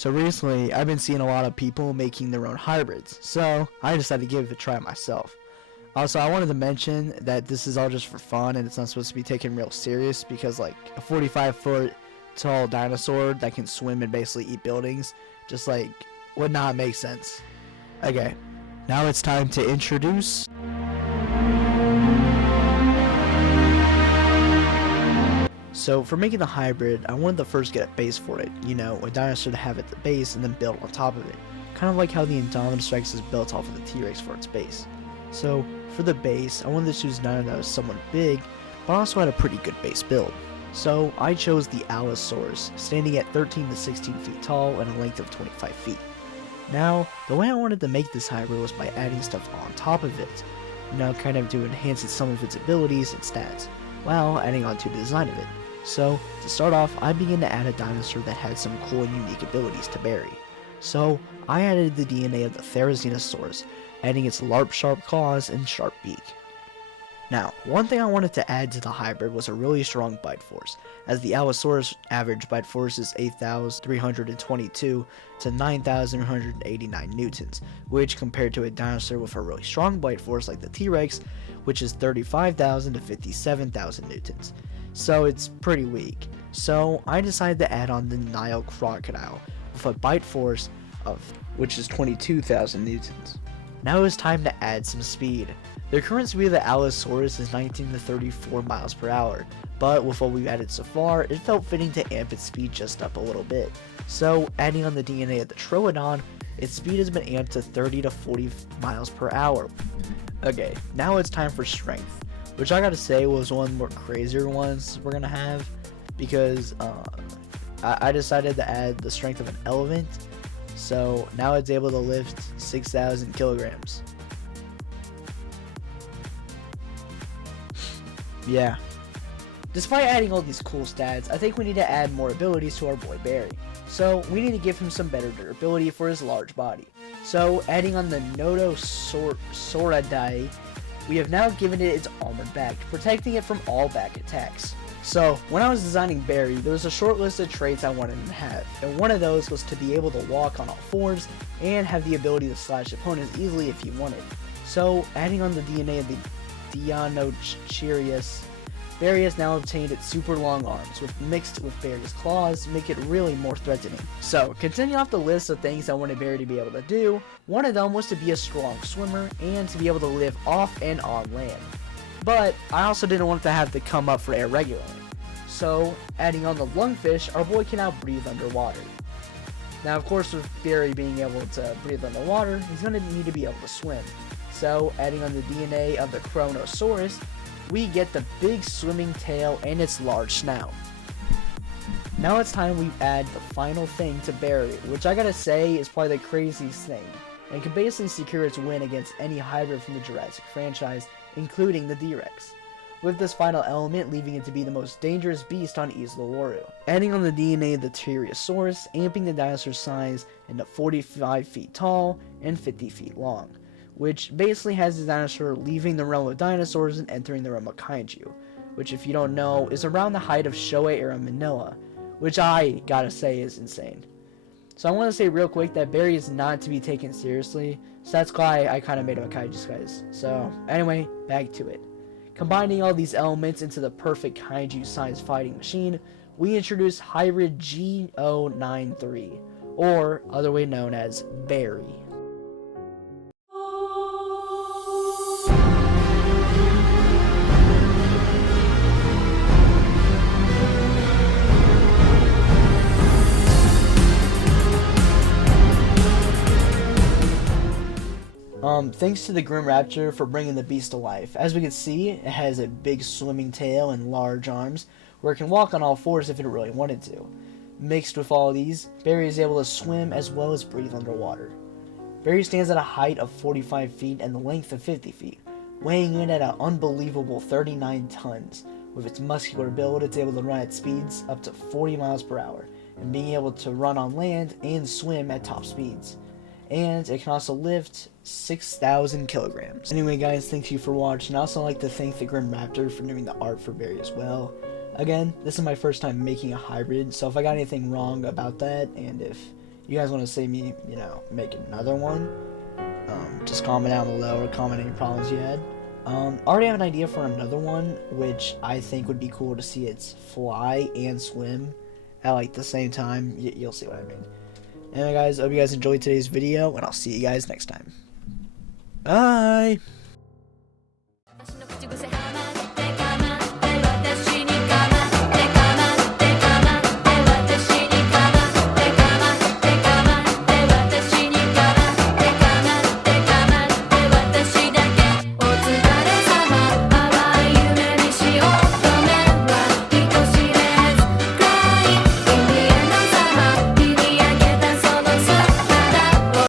So recently, I've been seeing a lot of people making their own hybrids, so I decided to give it a try myself. Also, I wanted to mention that this is all just for fun and it's not supposed to be taken real serious because like a 45-foot tall dinosaur that can swim and basically eat buildings just like would not make sense. Okay, now it's time to introduce So for making the hybrid, I wanted to first get a base for it, a dinosaur to have at the base and then build on top of it. Kind of like how the Indominus Rex is built off of the T-Rex for its base. So for the base, I wanted to choose a dino that was somewhat big, but also had a pretty good base build. So I chose the Allosaurus, standing at 13 to 16 feet tall and a length of 25 feet. Now, the way I wanted to make this hybrid was by adding stuff on top of it, kind of to enhance some of its abilities and stats, while adding on to the design of it. So, to start off, I began to add a dinosaur that had some cool and unique abilities to bury. So, I added the DNA of the Therizinosaurus, adding its sharp claws and sharp beak. Now, one thing I wanted to add to the hybrid was a really strong bite force, as the Allosaurus average bite force is 8,322 to 9,189 newtons, which compared to a dinosaur with a really strong bite force like the T-Rex, which is 35,000 to 57,000 newtons. So it's pretty weak. So I decided to add on the Nile crocodile with a bite force of which is 22,000 newtons. Now it was time to add some speed. The current speed of the Allosaurus is 19 to 34 miles per hour, but with what we've added so far, it felt fitting to amp its speed just up a little bit. So adding on the DNA of the Troodon, its speed has been amped to 30 to 40 miles per hour. Okay, now it's time for strength, which I gotta say was one of the more crazier ones we're gonna have, because I decided to add the strength of an elephant, so now it's able to lift 6,000 kilograms. Yeah. Despite adding all these cool stats, I think we need to add more abilities to our boy Barry. So we need to give him some better durability for his large body. So adding on the Nodosauridae, we have now given it its armored back, protecting it from all back attacks. So when I was designing Barry, there was a short list of traits I wanted him to have, and one of those was to be able to walk on all fours and have the ability to slash opponents easily if he wanted. So adding on the DNA of the Deinocheirus, Barry has now obtained its super long arms, which mixed with Barry's claws make it really more threatening. So, continuing off the list of things I wanted Barry to be able to do, one of them was to be a strong swimmer and to be able to live off and on land. But I also didn't want to have to come up for air regularly. So, adding on the lungfish, our boy can now breathe underwater. Now, of course, with Barry being able to breathe underwater, he's going to need to be able to swim. So, adding on the DNA of the Kronosaurus, we get the big swimming tail and its large snout. Now it's time we add the final thing to Barry, which I gotta say is probably the craziest thing, and can basically secure its win against any hybrid from the Jurassic franchise, including the D-Rex, with this final element leaving it to be the most dangerous beast on Isla Woru. Adding on the DNA of the Tyrannosaurus, amping the dinosaur's size into 45 feet tall and 50 feet long, which basically has the dinosaur leaving the realm of dinosaurs and entering the realm of kaiju, which if you don't know is around the height of Showa era Manila, which I gotta say is insane. So I want to say real quick that Barry is not to be taken seriously, so that's why I kind of made him a kaiju guys. So anyway, back to it. Combining all these elements into the perfect kaiju sized fighting machine, we introduce Hybrid G093, or other way known as Barry. Thanks to the Grim Raptor for bringing the beast to life. As we can see, it has a big swimming tail and large arms, where it can walk on all fours if it really wanted to. Mixed with all of these, Barry is able to swim as well as breathe underwater. Barry stands at a height of 45 feet and the length of 50 feet, weighing in at an unbelievable 39 tons. With its muscular build, it's able to run at speeds up to 40 miles per hour, and being able to run on land and swim at top speeds. And it can also lift 6,000 kilograms. Anyway guys, thank you for watching. I also like to thank the Grim Raptor for doing the art for Barry as well. Again, this is my first time making a hybrid, so if I got anything wrong about that, and if you guys want to see me, you know, make another one, just comment down below or comment any problems you had. I already have an idea for another one, which I think would be cool to see it fly and swim at like the same time. You'll see what I mean. Anyway guys, I hope you guys enjoyed today's video, and I'll see you guys next time. Bye!